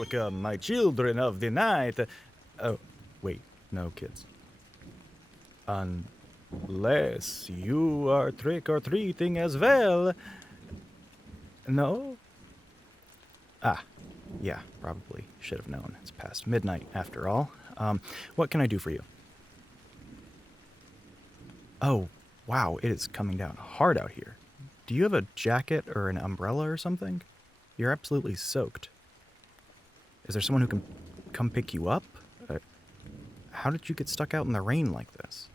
Welcome, my children of the night. Oh, wait, no kids. Unless you are trick-or-treating as well. No? Ah, yeah, probably should have known. It's past midnight, after all. What can I do for you? Oh, wow, it is coming down hard out here. Do you have a jacket or an umbrella or something? You're absolutely soaked. Is there someone who can come pick you up? How did you get stuck out in the rain like this?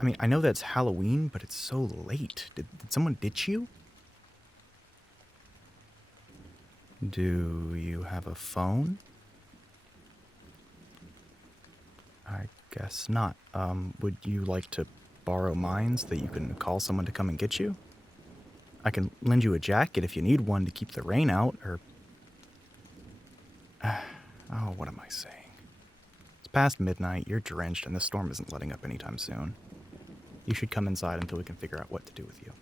I mean, I know that's Halloween, but it's so late. Did someone ditch you? Do you have a phone? I guess not. Would you like to borrow mine so that you can call someone to come and get you? I can lend you a jacket if you need one to keep the rain out, or... oh, what am I saying? It's past midnight, you're drenched, and the storm isn't letting up anytime soon. You should come inside until we can figure out what to do with you.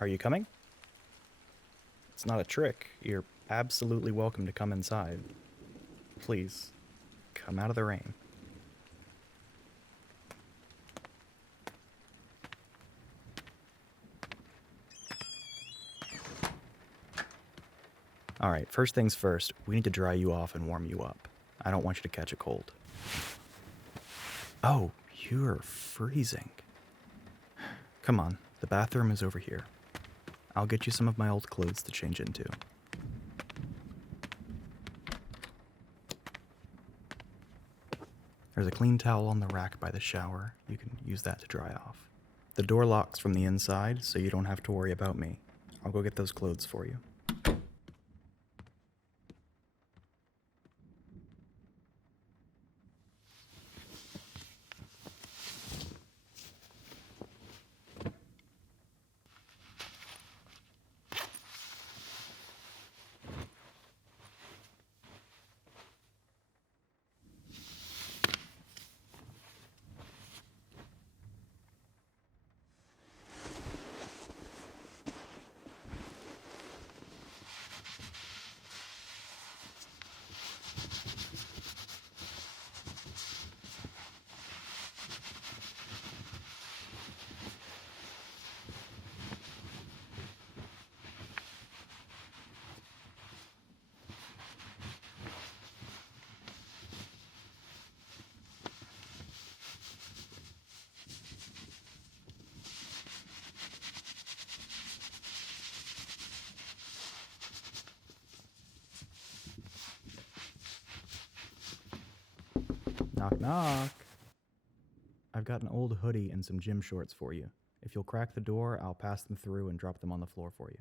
Are you coming? It's not a trick. You're absolutely welcome to come inside. Please, come out of the rain. Alright, first things first, we need to dry you off and warm you up. I don't want you to catch a cold. Oh, you're freezing. Come on, the bathroom is over here. I'll get you some of my old clothes to change into. There's a clean towel on the rack by the shower. You can use that to dry off. The door locks from the inside, so you don't have to worry about me. I'll go get those clothes for you. Knock, knock. I've got an old hoodie and some gym shorts for you. If you'll crack the door, I'll pass them through and drop them on the floor for you.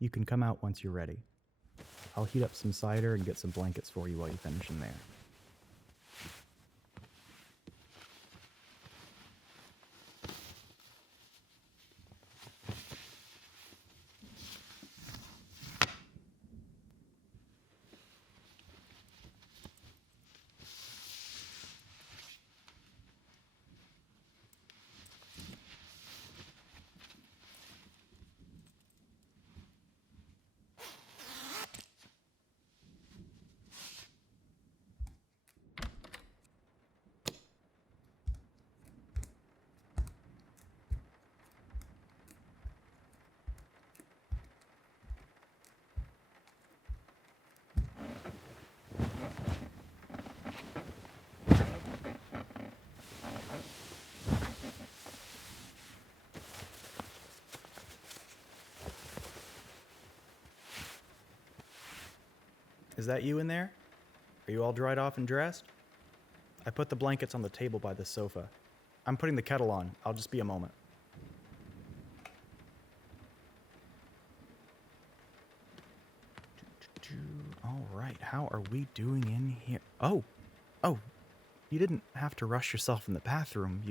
You can come out once you're ready. I'll heat up some cider and get some blankets for you while you finish in there. Is that you in there? Are you all dried off and dressed? I put the blankets on the table by the sofa. I'm putting the kettle on. I'll just be a moment. All right, how are we doing in here? Oh, you didn't have to rush yourself in the bathroom.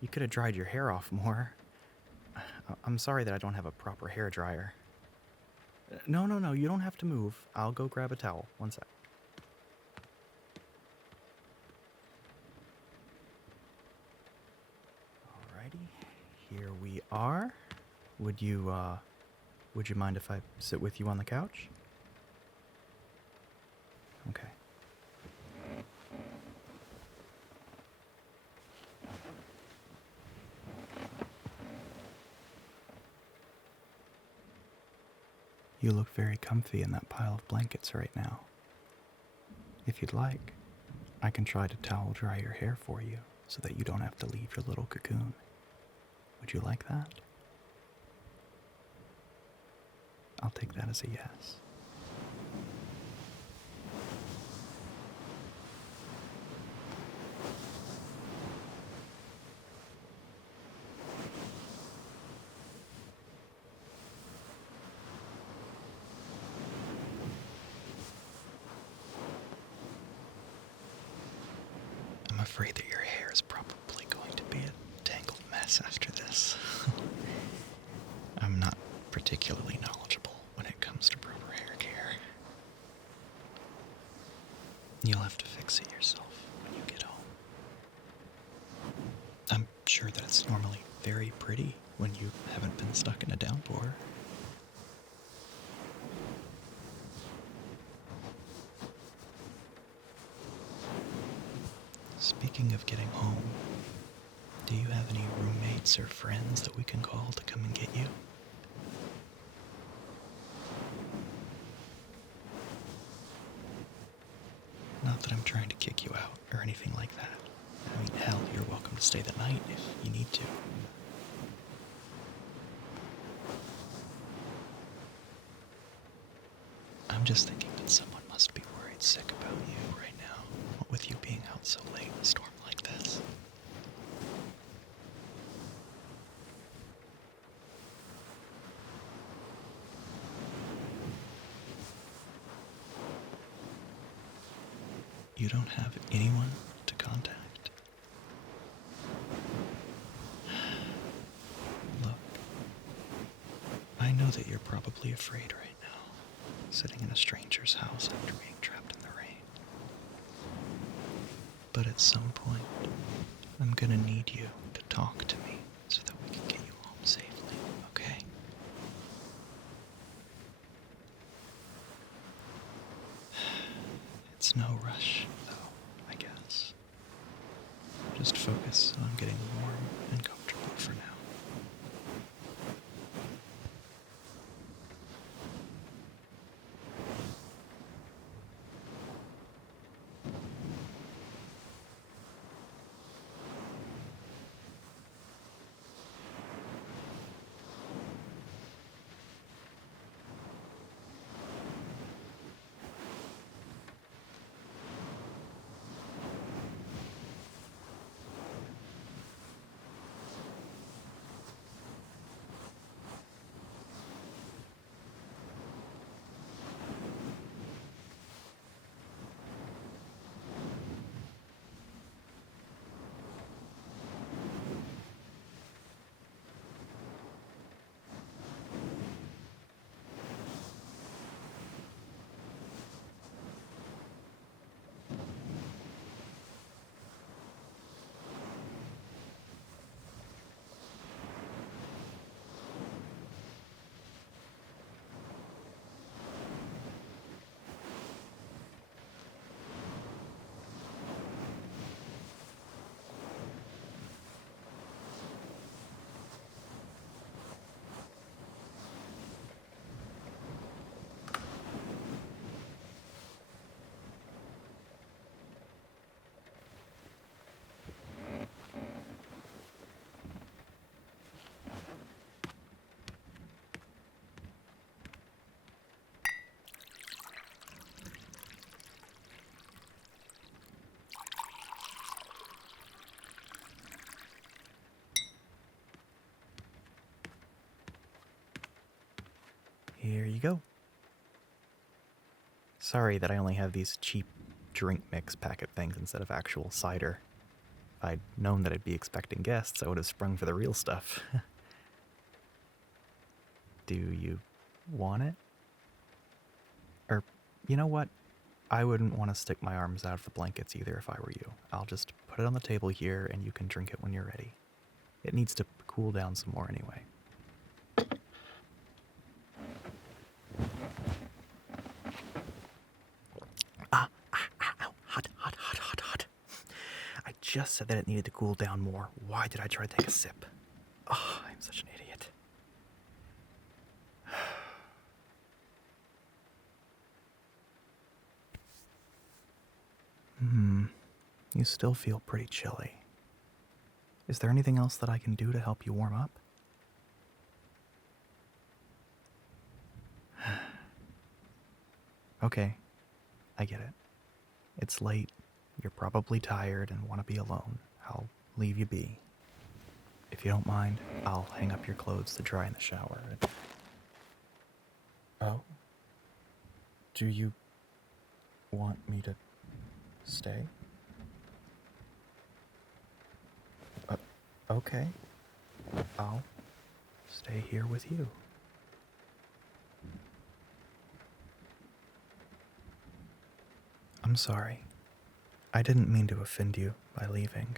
You could have dried your hair off more. I'm sorry that I don't have a proper hair dryer. No, you don't have to move. I'll go grab a towel. One sec. Here we are. Would you mind if I sit with you on the couch? Okay. You look very comfy in that pile of blankets right now. If you'd like, I can try to towel dry your hair for you so that you don't have to leave your little cocoon. Would you like that? I'll take that as a yes. I'm afraid that your hair is probably going to be a tangled mess after this. I'm not particularly knowledgeable when it comes to proper hair care. You'll have to fix it yourself when you get home. I'm sure that it's normally very pretty when you haven't been stuck in a downpour. Speaking of getting home, do you have any roommates or friends that we can call to come and get you? Not that I'm trying to kick you out or anything like that. I mean, hell, you're welcome to stay the night if you need to. I'm just thinking that someone must be worried sick about you right now, what with you being out so late in a storm like this. You don't have anyone to contact? Look, I know that you're probably afraid right now, sitting in a stranger's house after being trapped in the rain. But at some point, I'm gonna need you to talk to me so that we can get you home safely, okay? It's no rush, though, I guess. Just focus on getting warm and comfortable for now. Here you go. Sorry that I only have these cheap drink mix packet things instead of actual cider. If I'd known that I'd be expecting guests, I would have sprung for the real stuff. Do you want it? Or, you know what? I wouldn't want to stick my arms out of the blankets either if I were you. I'll just put it on the table here and you can drink it when you're ready. It needs to cool down some more anyway. Ow, hot, hot, hot, hot, hot. I just said that it needed to cool down more. Why did I try to take a sip? Oh, I'm such an idiot. You still feel pretty chilly. Is there anything else that I can do to help you warm up? Okay, I get it. It's late, you're probably tired and want to be alone. I'll leave you be. If you don't mind, I'll hang up your clothes to dry in the shower. Oh? Do you want me to stay? Okay. I'll stay here with you. I'm sorry. I didn't mean to offend you by leaving.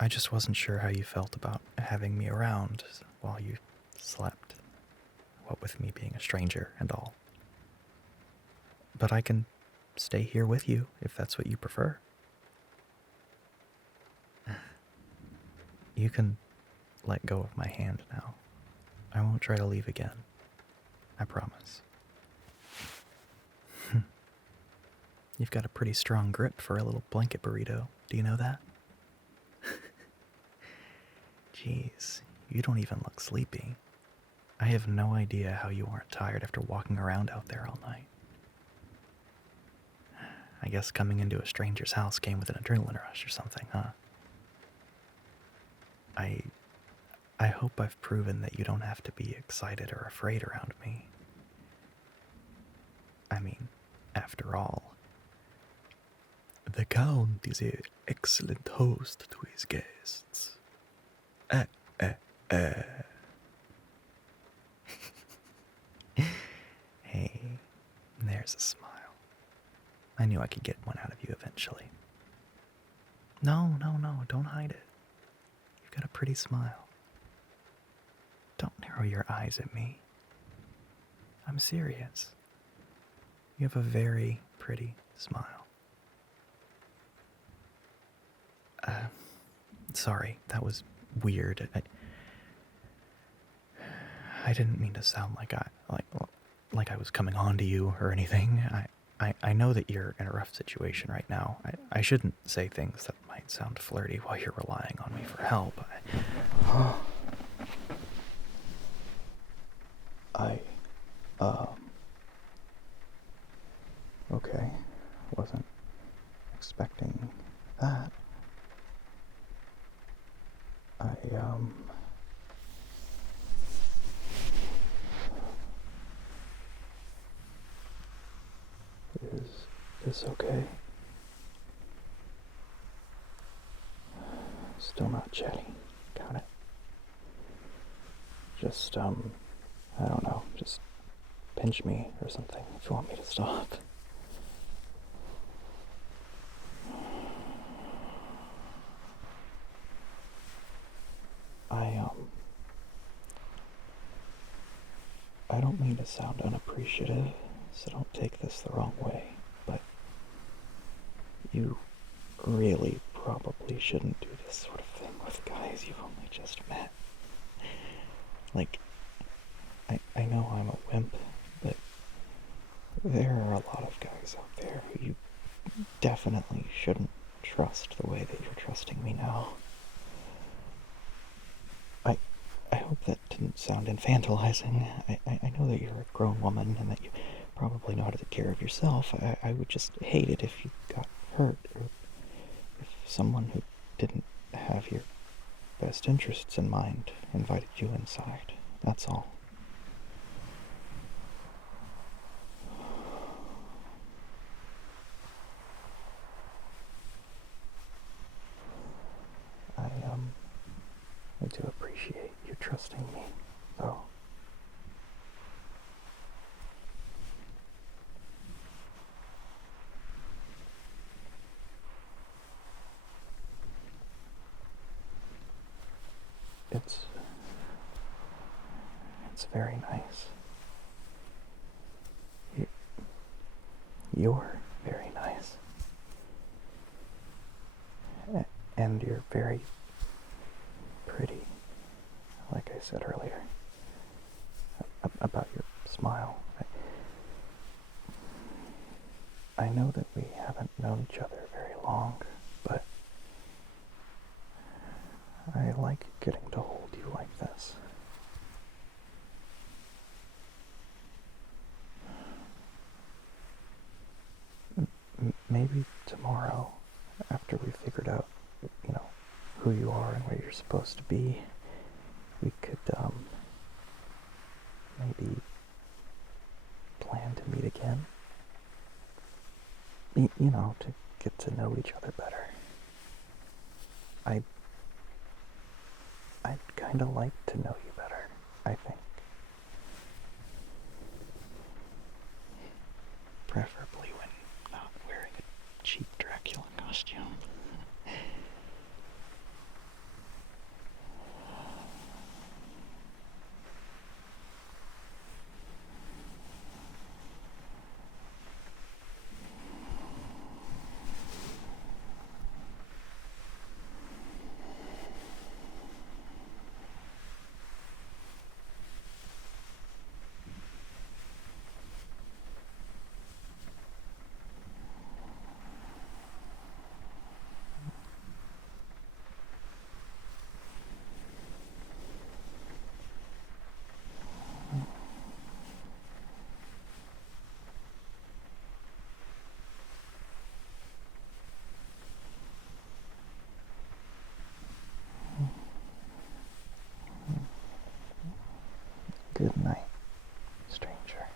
I just wasn't sure how you felt about having me around while you slept. What with me being a stranger and all. But I can stay here with you if that's what you prefer. You can let go of my hand now. I won't try to leave again. I promise. You've got a pretty strong grip for a little blanket burrito. Do you know that? Jeez, you don't even look sleepy. I have no idea how you aren't tired after walking around out there all night. I guess coming into a stranger's house came with an adrenaline rush or something, huh? I hope I've proven that you don't have to be excited or afraid around me. I mean, after all, the Count is an excellent host to his guests. Hey, there's a smile. I knew I could get one out of you eventually. No, don't hide it. You've got a pretty smile. Don't narrow your eyes at me. I'm serious. You have a very pretty smile. Sorry, that was weird. I didn't mean to sound like I was coming on to you or anything. I know that you're in a rough situation right now. I shouldn't say things that might sound flirty while you're relying on me for help. Okay. Wasn't expecting that. Is this okay? Still not chatty. Got it. Just, I don't know, just pinch me or something if you want me to stop. I don't mean to sound unappreciative, so don't take this the wrong way, but you really probably shouldn't do this sort of thing with guys you've only just met. Like, I know I'm a wimp, but there are a lot of guys out there who you definitely shouldn't trust the way that you're trusting me now. I hope that didn't sound infantilizing. I know that you're a grown woman and that you probably know how to take care of yourself. I would just hate it if you got hurt, or if someone who didn't have your best interests in mind invited you inside. That's all. I do appreciate you trusting me, though. It's very nice. You're very nice. And you're very pretty, like I said earlier. About your smile. I know that we haven't known each other very long, but I like getting to hold you like this. Maybe tomorrow, after we figured out, who you are and where you're supposed to be, we could, maybe plan to meet again. To get to know each other better. I'd kind of like to know you better, I think. Preferably when not wearing a cheap Dracula costume. Good night, stranger.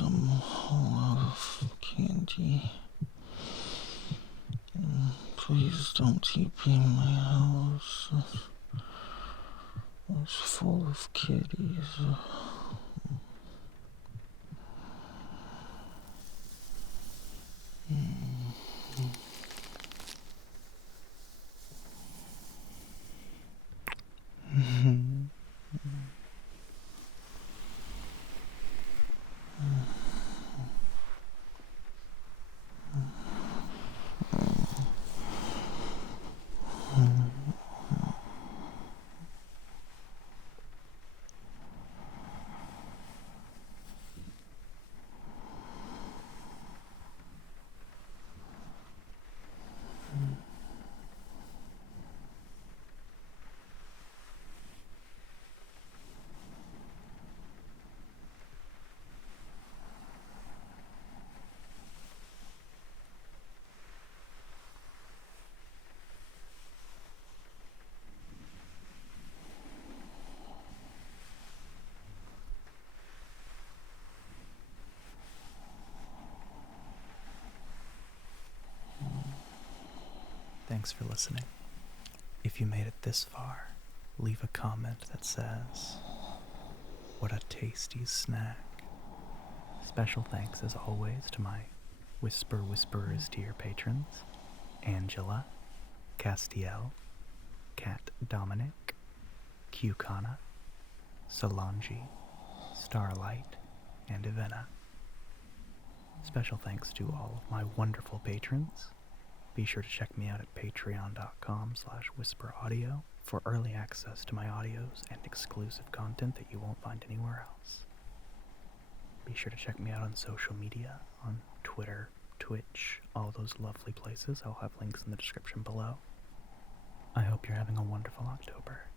a lot of candy. Please don't keep me in my house. It's full of kitties. Thanks for listening. If you made it this far, leave a comment that says, "What a tasty snack." Special thanks as always to my whisperers tier patrons, Angela, Castiel, Cat Dominic, Cucana, Solange, Starlight, and Ivana. Special thanks to all of my wonderful patrons. Be sure to check me out at patreon.com/whisperaudio for early access to my audios and exclusive content that you won't find anywhere else. Be sure to check me out on social media, on Twitter, Twitch, all those lovely places. I'll have links in the description below. I hope you're having a wonderful October.